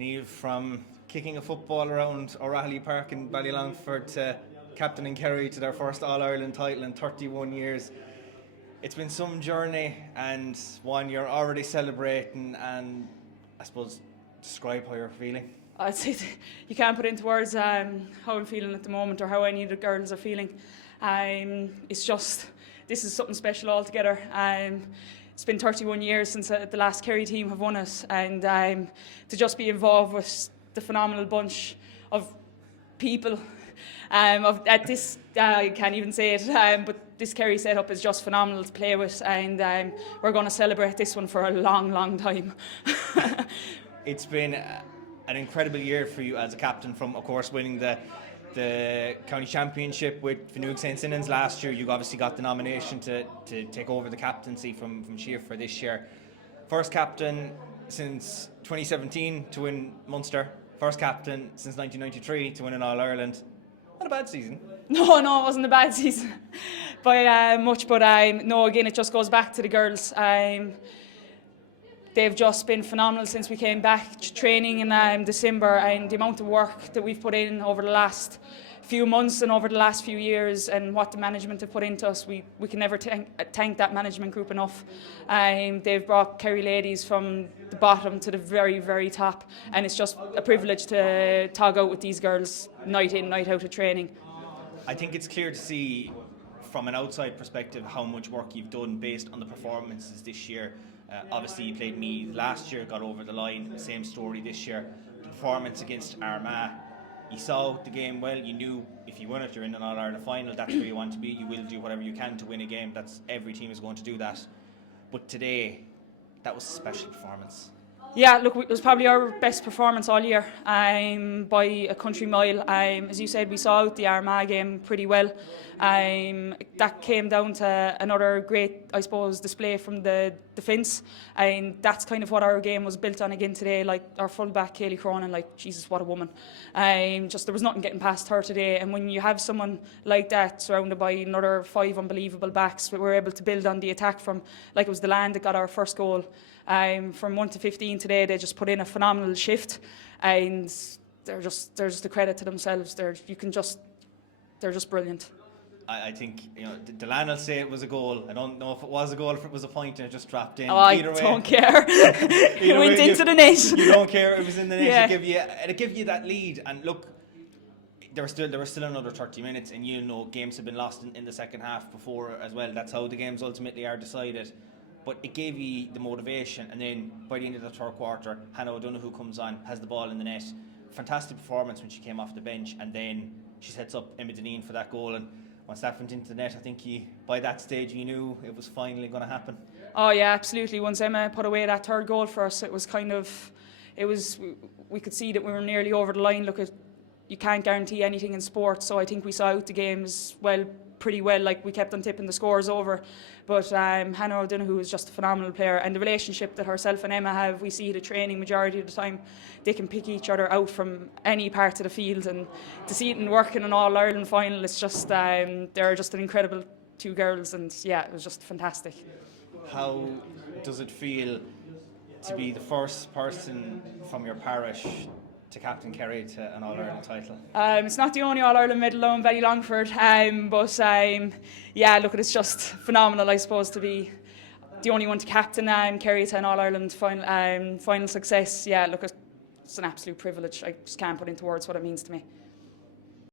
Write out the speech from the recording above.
Niamh, from kicking a football around O'Reilly Park in Ballylongford to captaining Kerry to their first All-Ireland title in 31 years. It's been some journey, and one you're already celebrating, and I suppose describe how you're feeling. I'd say you can't put into words how I'm feeling at the moment or how any of the girls are feeling. It's just, this is something special altogether. It's been 31 years since the last Kerry team have won it, and to just be involved with the phenomenal bunch of people at this, I can't even say it, but this Kerry setup is just phenomenal to play with, and we're going to celebrate this one for a long, long time. It's been an incredible year for you as a captain, from of course winning the county championship with Finuge St. Sinans last year. You obviously got the nomination to take over the captaincy from Niamh for this year. First captain since 2017 to win Munster. First captain since 1993 to win an All-Ireland. Not a bad season. No, it wasn't a bad season by much, but no, again, it just goes back to the girls. They've just been phenomenal since we came back training in December, and the amount of work that we've put in over the last few months and over the last few years, and what the management have put into us, we can never thank that management group enough. They've brought Kerry ladies from the bottom to the very, very top, and it's just a privilege to tog out with these girls night in, night out of training. I think it's clear to see from an outside perspective how much work you've done based on the performances this year. Obviously you played Meath last year, got over the line, same story this year. The performance against Armagh, you saw the game well, you knew if you win it you're in an All-Ireland final, that's where you want to be, you will do whatever you can to win a game, that's every team is going to do that. But today, that was a special performance. Yeah, look, it was probably our best performance all year by a country mile. As you said, we saw out the Armagh game pretty well. That came down to another great, I suppose, display from the defence, and that's kind of what our game was built on again today. Like our fullback, Kaylee Cronin, like Jesus, what a woman. Just there was nothing getting past her today, and when you have someone like that surrounded by another 5 unbelievable backs, we were able to build on the attack from, like it was the Land that got our first goal. From 1 to 15 today, they just put in a phenomenal shift, and they're just a credit to themselves. They're just brilliant. I think the Lan will say it was a goal. I don't know if it was a goal, if it was a point and it just dropped in. Oh, I don't care. It went into the net. You don't care if it was in the net. Yeah. It give you that lead. And look, there was still another 30 minutes, and games have been lost in the second half before as well. That's how the games ultimately are decided. But it gave you the motivation, and then by the end of the third quarter, Hannah O'Donoghue comes on, has the ball in the net. Fantastic performance when she came off the bench, and then she sets up Emma Deneen for that goal. And once that went into the net, I think by that stage you knew it was finally going to happen. Oh yeah, absolutely. Once Emma put away that third goal for us, we could see that we were nearly over the line. Look, you can't guarantee anything in sport, so I think we saw out the games pretty well. Like, we kept on tipping the scores over, but Hannah O'Donoghue is just a phenomenal player, and the relationship that herself and Emma have, we see it at training majority of the time. They can pick each other out from any part of the field, and to see it in work in an All-Ireland final, it's just they're just an incredible two girls, and yeah, it was just fantastic. How does it feel to be the first person from your parish to captain Kerry to an All-Ireland title? It's not the only All-Ireland medal in Ballylongford, but yeah, look, it's just phenomenal, I suppose, to be the only one to captain Kerry to an All-Ireland final success. Yeah, look, it's an absolute privilege. I just can't put into words what it means to me.